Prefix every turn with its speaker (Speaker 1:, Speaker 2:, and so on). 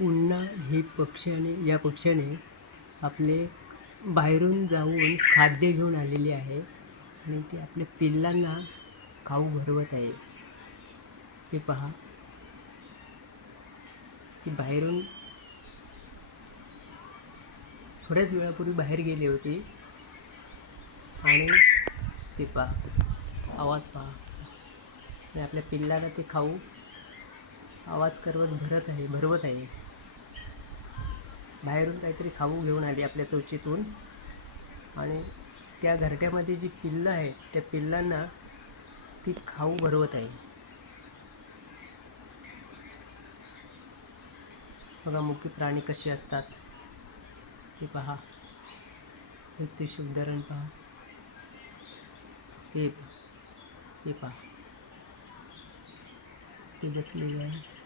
Speaker 1: उन्ना ही पक्षाने या पक्ष्याने आपले बाहेरून जाऊन खाद्य घेऊन आलेली आहे आणि ती आपल्या पिल्लांना खाऊ भरवत आहे. हे पहा. ती बाहेरून थोड्याच वेळापूर्वी बाहेर गेले होते. आणि ते पहा. आवाज पहा. आणि आपल्या पिल्लाला ते खाऊ आवाज करवत भरत आहे भरवत आहे. बाहेरून काहीतरी खाऊ घेऊन आली आपल्या चोचीतून. आणि त्या घरट्यामध्ये जी पिल्लं आहेत त्या पिल्लांना ती खाऊ भरवत आहे. बघा मुख्य प्राणी कसे असतात. ते पहा. हे ते शुद्धरण पहा. ते पहा. ते पहा. ते बसलेले आहे